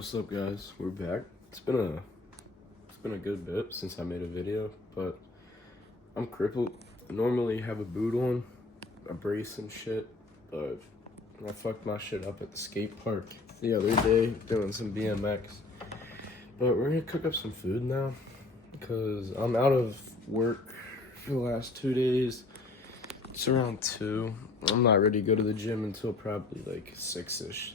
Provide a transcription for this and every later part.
What's up, guys? We're back. It's been a good bit since I made a video, but I'm crippled. I normally have a boot on, a brace and shit, but I fucked my shit up at the skate park the other day doing some BMX. But we're gonna cook up some food now because I'm out of work for the last 2 days. It's around 2. I'm not ready to go to the gym until probably like 6-ish.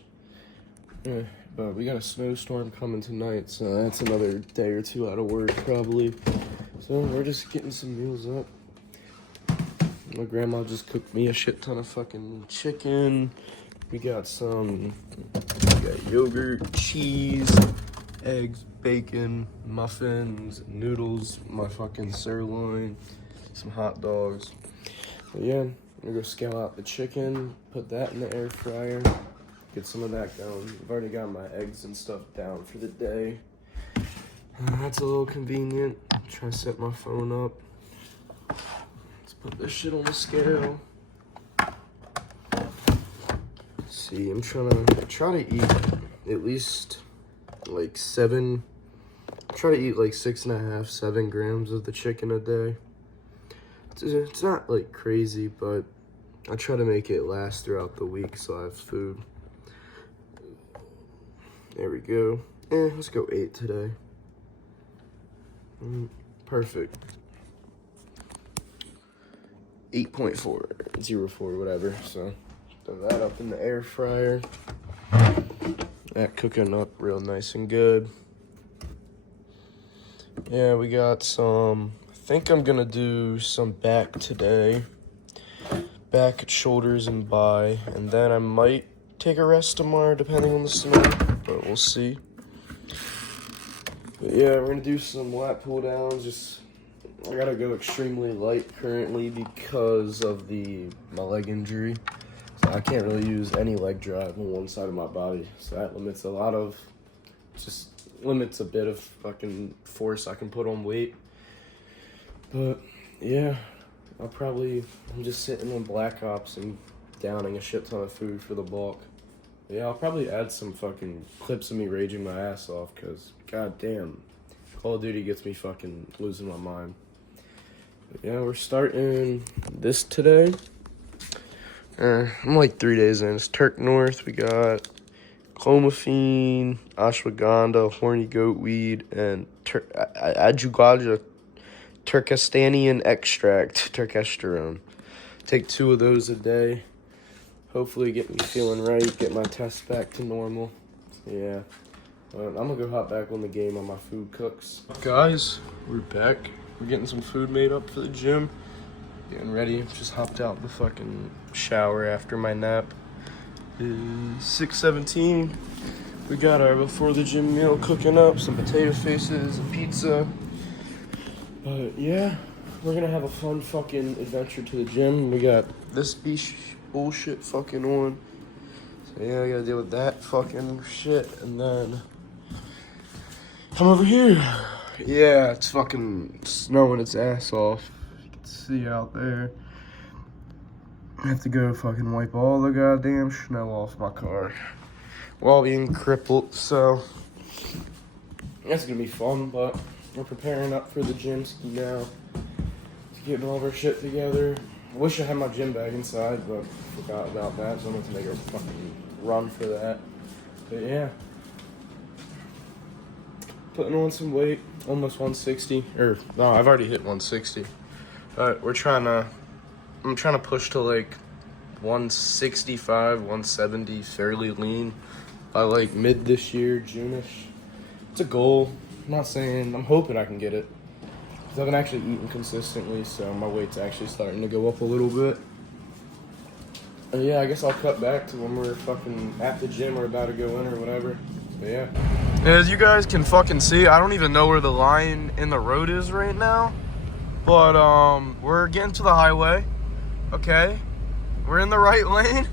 Yeah, but we got a snowstorm coming tonight, so that's another day or two out of work probably. So we're just getting some meals up. My grandma just cooked me a shit ton of fucking chicken. We got yogurt, cheese, eggs, bacon, muffins, noodles, my fucking sirloin, some hot dogs. But yeah, I'm gonna go scale out the chicken, put that in the air fryer. Get some of that going. I've already got my eggs and stuff down for the day. That's a little convenient. Try to set my phone up. Let's put this shit on the scale. Let's see, I'm trying to eat at least like 7. Try to eat like 6.5, 7 grams of the chicken a day. It's not like crazy, but I try to make it last throughout the week so I have food. There we go. Let's go 8 today. Perfect. 8.404, whatever. So, throw that up in the air fryer. That cooking up real nice and good. Yeah, we got some. I think I'm gonna do some back today. Back, shoulders, and bi, and then I might take a rest tomorrow, depending on the snow. But we'll see. But yeah, we're gonna do some lat pull downs. I gotta go extremely light currently because of my leg injury. So I can't really use any leg drive on one side of my body. So that limits a bit of fucking force I can put on weight. But yeah, I'm just sitting on Black Ops and downing a shit ton of food for the bulk. Yeah, I'll probably add some fucking clips of me raging my ass off, because, goddamn, Call of Duty gets me fucking losing my mind. But yeah, we're starting this today. I'm like 3 days in. It's Turk North. We got clomiphene, ashwagandha, horny goat weed, and ajugaja Turkestanian extract, turkesterone. Take 2 of those a day. Hopefully get me feeling right, get my tests back to normal. Yeah. I'm gonna go hop back on the game while my food cooks. Guys, we're back. We're getting some food made up for the gym. Getting ready. Just hopped out the fucking shower after my nap. It's 6:17. We got our before the gym meal cooking up. Some potato faces, a pizza. But yeah, we're gonna have a fun fucking adventure to the gym. We got this bullshit fucking on. So yeah, I gotta deal with that fucking shit. And then come over here. Yeah, it's fucking snowing its ass off. You can see out there. I have to go fucking wipe all the goddamn snow off my car while being crippled. So that's gonna be fun, but we're preparing up for the gym now. Getting all of our shit together. I wish I had my gym bag inside, but forgot about that, so I'm going to make a fucking run for that. But yeah. Putting on some weight, almost 160. No, I've already hit 160. But I'm trying to push to like 165, 170, fairly lean by like mid this year, June-ish. It's a goal. I'm hoping I can get it. I've been actually eating consistently, so my weight's actually starting to go up a little bit. Yeah, I guess I'll cut back to when we're fucking at the gym or about to go in or whatever. But yeah. As you guys can fucking see, I don't even know where the line in the road is right now. But we're getting to the highway. Okay. We're in the right lane.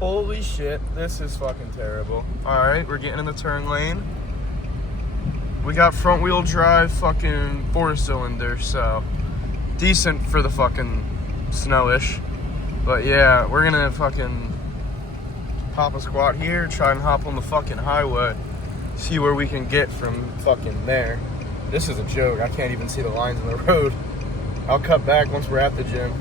Holy shit, this is fucking terrible. Alright, we're getting in the turn lane. We got front wheel drive fucking 4-cylinder, so decent for the fucking snowish. But yeah, we're gonna fucking pop a squat here, try and hop on the fucking highway. see where we can get from fucking there. This is a joke. I can't even see the lines in the road. I'll cut back once we're at the gym.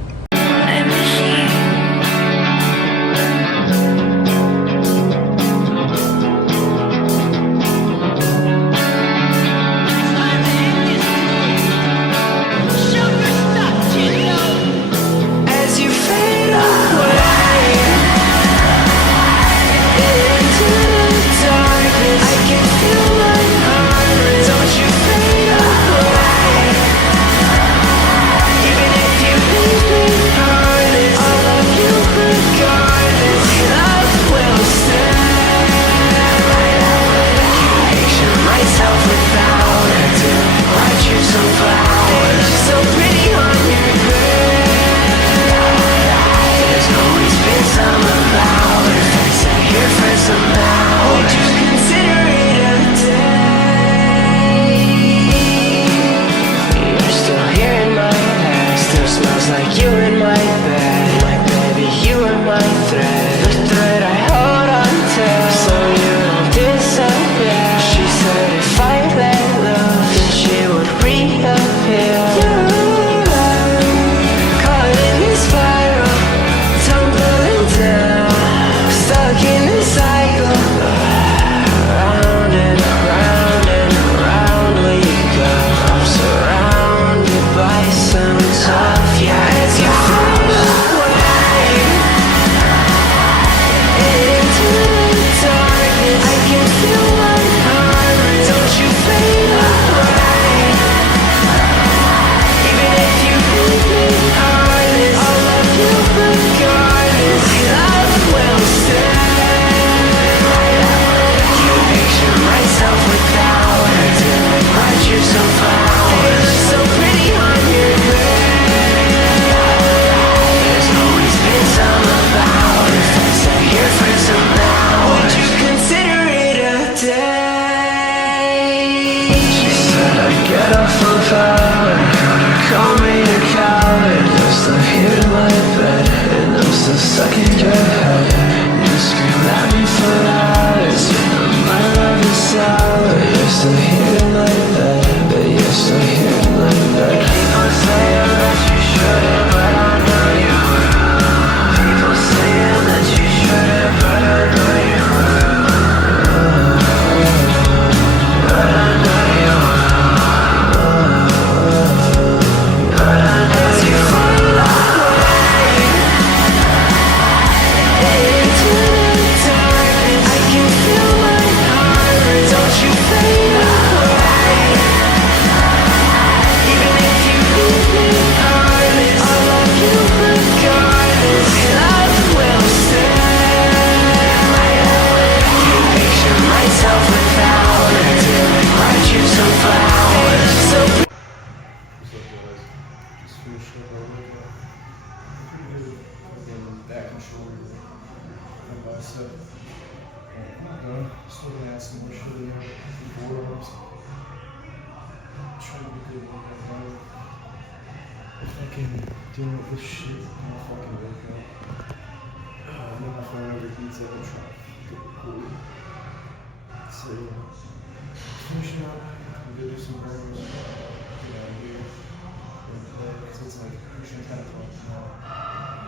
Dealing with this shit in my fucking workout. And then my phone overheats it and try to get cool. So yeah. Finishing up, I'm gonna do some burns. Get out of here. And play, because it's like pushing 10 o'clock now.